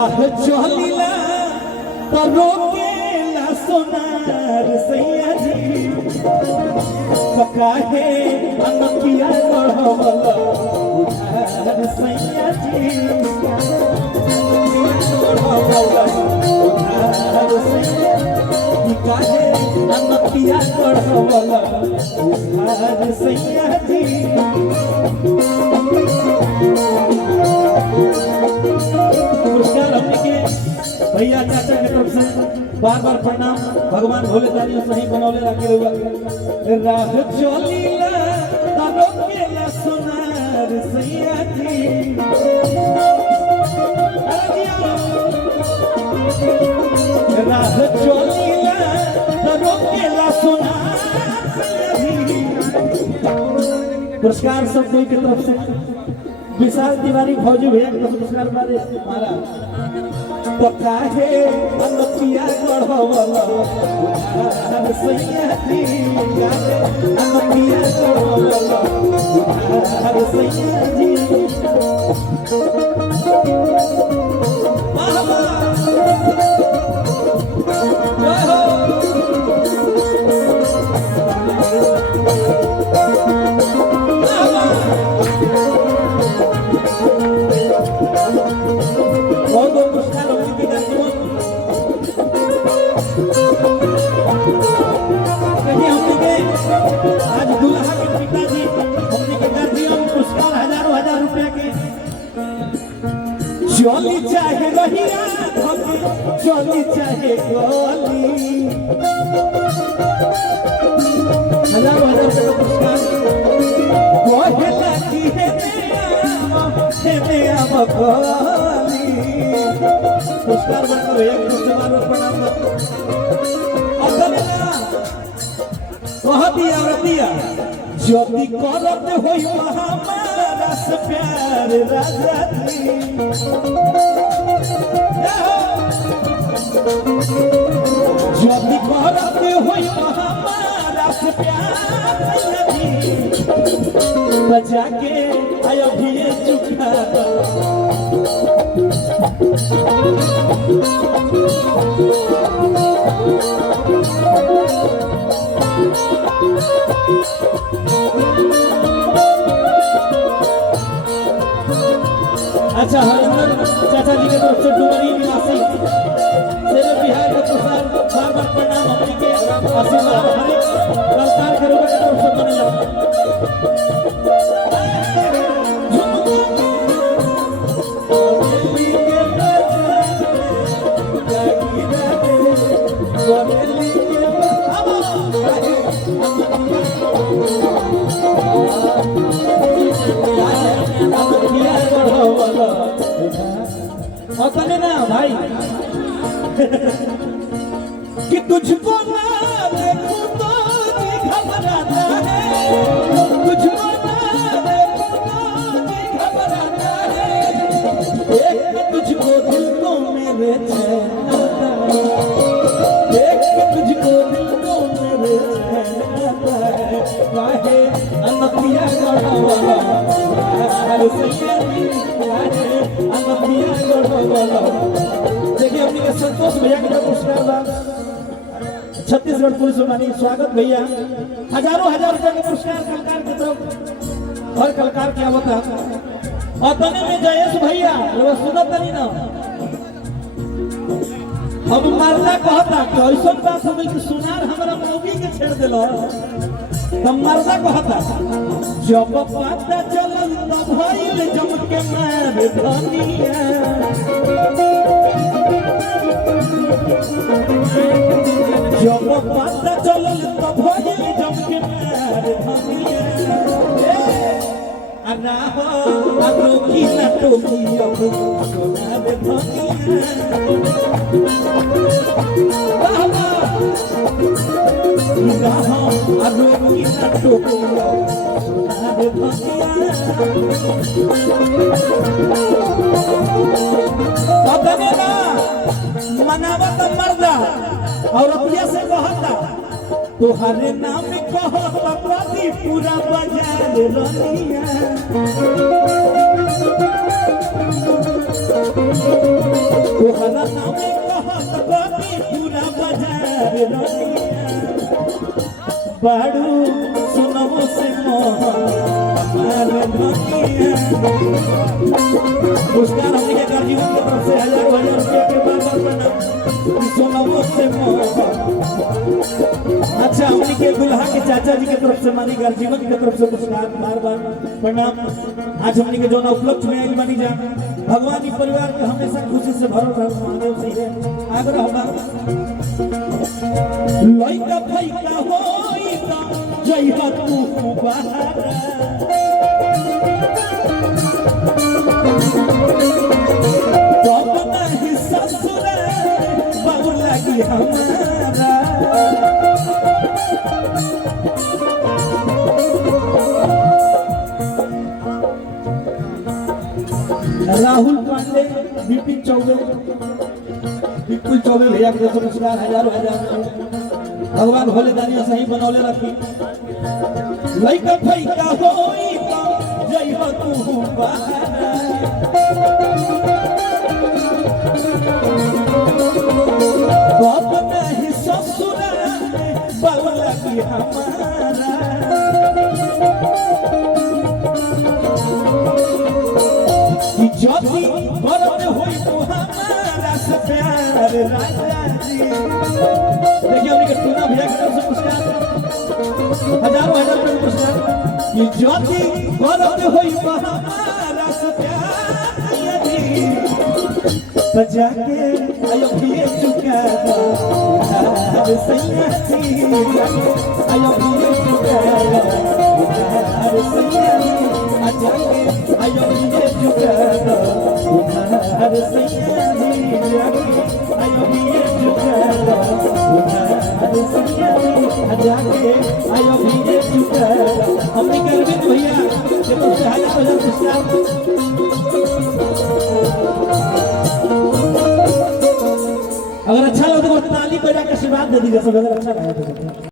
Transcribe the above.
चलिला तो रोकेला सोनार सैया जी काहे अनकिया बढ़वला उधार सैया जी बढ़वला उधार सैया जी काहे अनकिया बढ़वला उधार सैया जी भैया चाचा के तरफ से बार बार प्रणाम। भगवान भोले तारी सही बनौले रखे रहुआ राह चलिला तरो केला सोनार सैया जी राह चलिला तरो केला सोनार सैया जी। पुरस्कार सब कोई की तरफ से विशाल तिवारी फौजी भैया के पुरस्कार मारे महाराज तो काहे अनकिया बढ़वला उधार सैया जी काहे अनकिया बढ़वला उधार सैया जी आज दूल्हा के पिताजी हमने के गार्जियन पुरस्कार हजारों हजार रुपया के चली चाहे रहिया चली चाहे गली हजारों हजार रुपया का पुरस्कार कहला की है आम गली पुरस्कार बनकर एक दूसरे बार प्रणाम दिया रतिया ज्योति करत होई हमारा से प्यार राजा जी ज्योति करत होई हमारा से प्यार राजा जी बचा के आयो भी चुका अच्छा हरिंदर चाचा जी के तरफ से डुमरी निवासी सेवा बिहार के प्रसार बार बार प्रणाम हमनी के आशीर्वाद हरे कलकार के रूप में तरफ से बने और ना भाई कि तुझको ना देखूं तो जी घबराता है तुझको ना देखूं तो जी घबराता है एक तुझको दिल को मेरे चैन आता है एक तुझको दिल को मेरे चैन आता है काहे अनकिया गढ़वाला सैया जी काहे अनकिया गढ़वाला। देखिए अपनी के संतोष भैया के पुरस्कार बा छत्तीसगढ़ पुलिस मानी स्वागत भैया हजारों हजार रुपए के पुरस्कार कलाकार के तरफ हर कलाकार क्या होता और तने में जयेश भैया वो सुनत नहीं ना अब मरला कहता कि ऐसा बात हो गई कि सुनार हमारा मौगी के छेड़ देलो तब मरला कहता जब पता चलल तब भइल जम के मार धनिया जब पता चलल तब भइल जम के मार धनिया अना हो अनोखी ना टोकी अब सोनार धनिया बाबा गाहो अनोखी ना टोकी सोनार धनिया तबने ना मनावत मर्दा और अपिया से कहता तोहरे नाम कहता पति पूरा बाजार रनिया तोहरा नाम कहत बानी पूरा बाजार रनिया बाड़ू सुनबो से मोह हमार रनिया पुरस्कार हमने के गर्जीवन की तरफ से 1000 रुपया के बार प्रणाम सुनबो से मोह। अच्छा हमने के दुल्हा के चाचा जी की तरफ से मानी गर्जीवन की तरफ से पुरस्कार बार बार प्रणाम। आज हमने के जो ना उपलब्ध में आई बनी जा भगवान की परिवार के हमेशा खुशी से भरो रहो महादेव से है आग्रह होगा लइका फइका होई त जइबा तू बाहर तब नहीं ससुर बाबू लगी हमारा राहुल पांडे विपिन चौबे भैया के पुरस्कार हजारों भगवान भोले दानिया सही बनौले रखी लइका फइका होई त जइबा तू बाहर बाप नहीं ससुर बावला की हमारा ज्योति बरत होई तो हमारा से प्यार राजा जी देखिए उनके टूना भैया की तरफ से पुरस्कार हजारों रुपए पुरस्कार ये ज्योति बरत होई तो हमारा से प्यार जी बजा के आयो पिए चुका हर सैया जी आयो पिए चुका हर सैया जी आजा के आयो पिए चुका हर सैया जी आयो पिए चुका हर सैया जी आजा के आयो पिए चुका हमने करबित भैया ये तो 1000 पुरस्कार अगर अच्छा लगा तो ताली बजा के आशीर्वाद दे दीजिए सब अगर अच्छा लगा तो।